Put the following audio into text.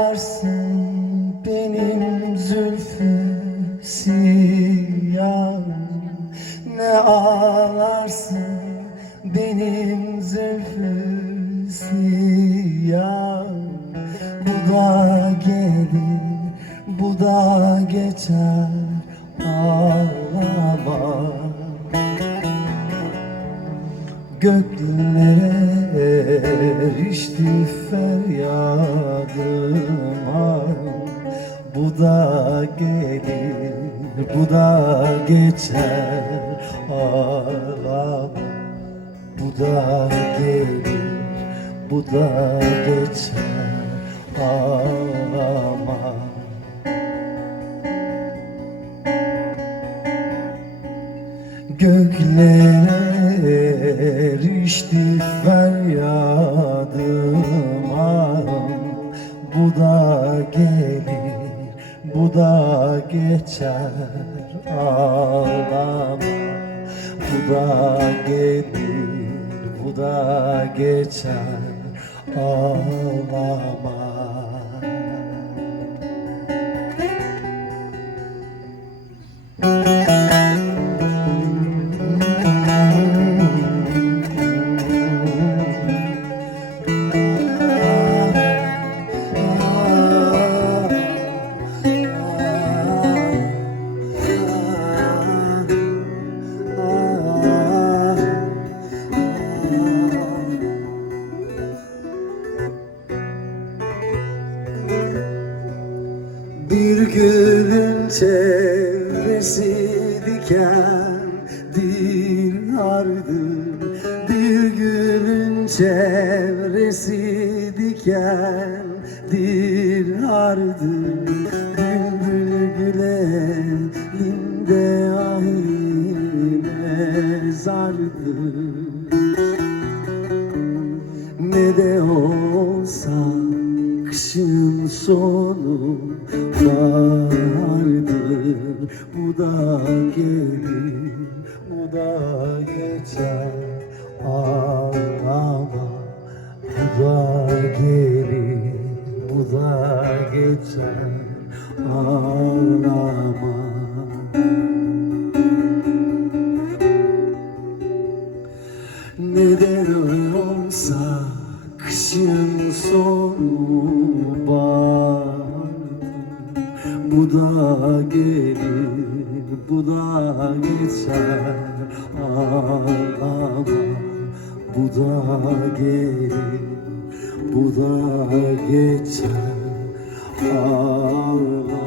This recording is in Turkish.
ağlarsın benim zülfü siyah, ne ağlarsın benim zülfü siyah. Bu da gelir, bu da geçer, ağlama. Göklere erişti feryadıma. Bu da gelir, bu da geçer, ağlama. Bu da gelir, bu da geçer, ağlama. Göklere erişti feryadıma. Bu da gelir, bu da geçer, ağlama. Bu da gelir, bu da geçer, ağlama. Bir gülün çevresi dikendir hardır. Bir gülün çevresi dikendir hardır. Bülbül güleğinde ahine zardır. Ne de olsa kışın sonu bahardır. Bu da gelir, bu da geçer, ağlama. Bu da gelir, bu da geçer, ağlama. Neden olsa kışın sonu bahardır. Bu da gelir, bu da geçer, ağlama. Bu da gelir, bu da geçer, ağlama.